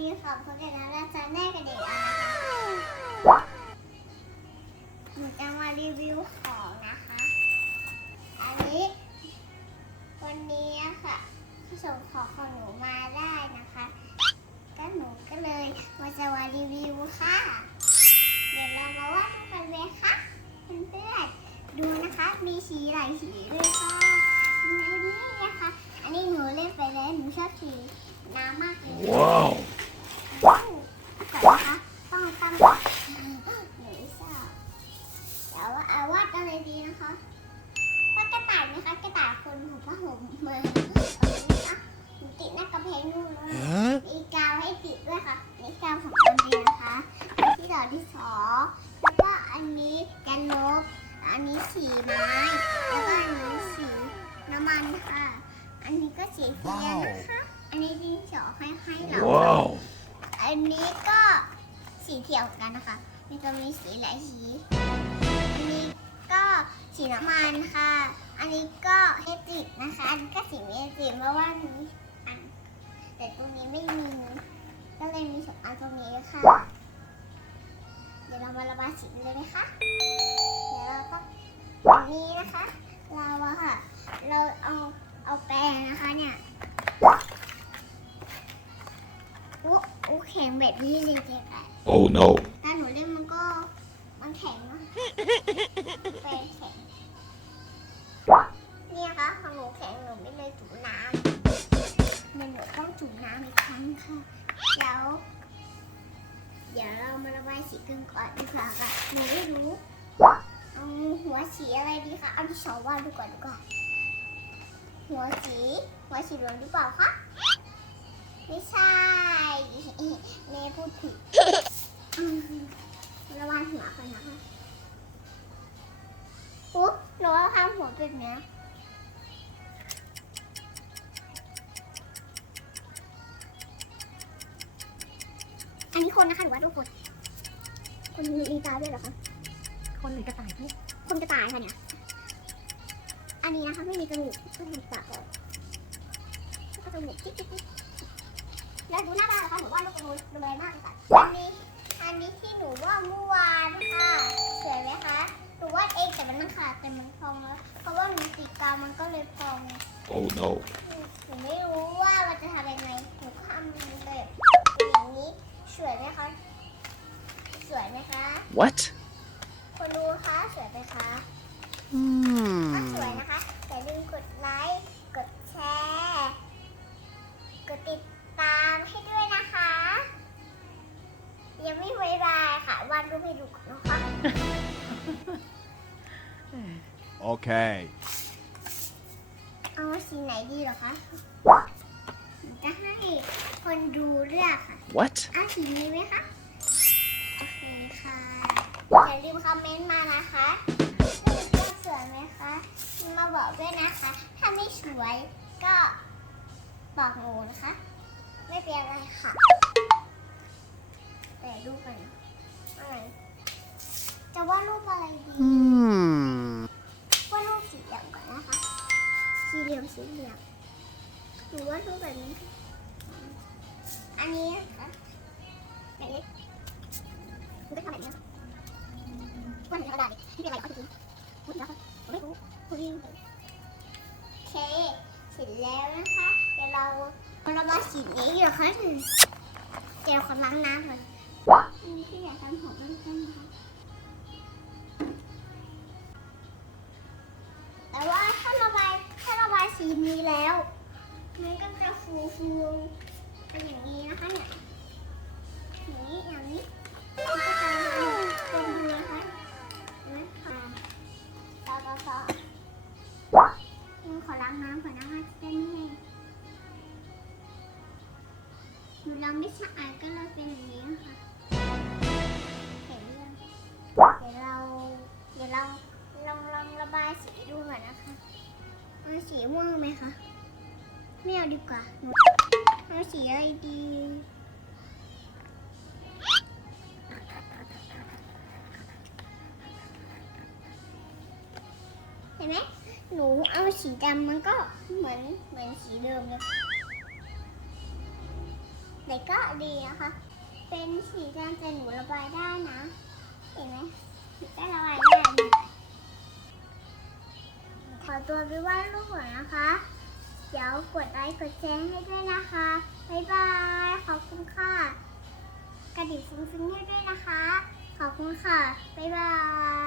ดีค่ะพบกันแล้วเราจะแน่กับเด็กอานะคะหนูจะมารีวิวของนะคะ อันนี้ วันนี้ค่ะที่ส่งของของหนูมาได้นะคะ ก็หนูก็เลยมาจะมารีวิวค่ะ เดี๋ยวเรามาวาดรูปกันเลยค่ะเพื่อนๆดูนะคะ มีสีหลายสีเลย ผ้าห่มเมืองนะคะหนูติดหน้ากระเพงนู่นแล้วนะ Huh? มีกาวให้ติดด้วยค่ะนี่กาวสองอันเดียวนะคะอันที่ดอกที่สองแล้วก็อันนี้กันนกอันนี้สีไม้แล้วก็อันนี้สีน้ำมันค่ะ อันนี้ก็สีเทียนนะคะ อันนี้ดินสอให้ให้เรา Wow. อันนี้ก็สีเขียวเหมือนกันนะคะมันจะมีสีหลายสี อันนี้ ก็สีน้ำมันค่ะ อันนี้ก็เมจิกนะคะ อันนี้ก็สีเมจิกเพราะว่ามีอันแต่ตรงนี้ไม่มี ก็เลยมีสองอันตรงนี้ค่ะ เดี๋ยวเรามาระบายสีเลยไหมคะ เดี๋ยวเราก็อันนี้นะคะเราอะค่ะ เราเอาเอาแปรงนะคะเนี่ยโอุ๊อุ๊แข็งแบบนี้เลยจ๊ไก่ Oh no. ถ้าหนูเล่นมันก็ แข็งนะแฟนแข็ง เนี่ยคะของหนูแข็งหนูไม่เลยจุ่มน้ำมันหนูต้องจุ่มน้ำอีกครั้งค่ะเดี๋ยวเดี๋ยวเรามาระบายสีกันก่อนดีกว่าค่ะหนูไม่รู้เอาหัวสีอะไรดีคะเอาที่สองวาดดูก่อนดีกว่าหัวสีหัวสีเหลืองหรือเปล่าคะไม่ใช่เนพูดผิด ระวังหัวก่อนนะคะอุ๊บหนูว่าทำหัวเป็นเนี้ยอันนี้คนนะคะหรือว่าทุกคน คนมีตาด้วยเหรอคะ คนหรือกระต่ายพี่คนกระต่ายค่ะเนี่ย อันนี้นะคะไม่มีจมูกไม่มีปากเลยแล้วก็จมูกจิ๊กจิ๊กจิ๊กแล้วดูหน้าตาเหรอคะหนูว่าลูกกระมูดูแลมากเลยค่ะอันนี้อัน เองแต่มันขาดแต่มันพองแล้ว เพราะว่าหนูติดกาวมันก็เลยพอง Oh no. หนูไม่รู้ว่าเราจะทำยังไงหนูก็ทำแบบอย่างนี้สวยไหมคะสวยไหมคะ What? คนดูคะสวยไหมคะ Hmm. ถ้าสวยนะคะอย่าลืมกดไลค์กดแชร์กดติดตามให้ด้วยนะคะ ยังไม่ไว้บายค่ะวาดรูปให้ดูก่อนนะคะ Okay. เอาสีไหนดีเหรอคะจะให้คนดูเลือกค่ะ What? เอาสีนี้ไหมคะ โอเคค่ะ อย่าลืมคอมเมนต์มานะคะว่าสวยไหมคะ มาบอกด้วยนะคะ ถ้าไม่สวยก็บอกหนูนะคะ ไม่เป็นไรค่ะ แต่รูปกันนะ สีเหลืองสีเหลืองหนูวาดรูปแบบนี้ อันนี้นะคะแบบนี้หนูก็ทำแบบนี้วาดในกระดาษดิไม่เป็นไรเอาจริงๆพูดนะคะผมไม่รู้พูดเองโอเคเสร็จแล้วนะคะเดี๋ยวเราเรามาสีนี้เหรอคะเดี๋ยวขอล้างน้ำก่อนอันนี้ที่อยากทำของเพื่อนาระบายสีนี้แล้ว มันก็จะฟูฟูเป็นอย่างนี้นะคะเนี่ยอย่างนี้อย่างนี้มันก็จะเป็นดูนะคะเห็นไหมค่ะต่อต่อต่อขอล้างน้ำก่อนนะคะจะได้ไม่แห้งหนูเราไม่สะอาดก็เลยเป็นอย่างนี้นะคะ ดีกว่าหนูเอาสีอะไรดีเห็นไหมหนูเอาสีดำมันก็เหมือนเหมือนสีเดิมเลยแต่ก็ดีนะคะ เป็นสีดำแต่หนูระบายได้นะ เห็นไหมก็ระบายได้ขอตัวไปวาดรูปก่อนนะคะ เดี๋ยวกดไลค์กดแชร์ให้ด้วยนะคะ บ๊ายบาย ขอบคุณค่ะ กระดิ่งฟุ้งๆให้ด้วยนะคะ ขอบคุณค่ะ บ๊ายบาย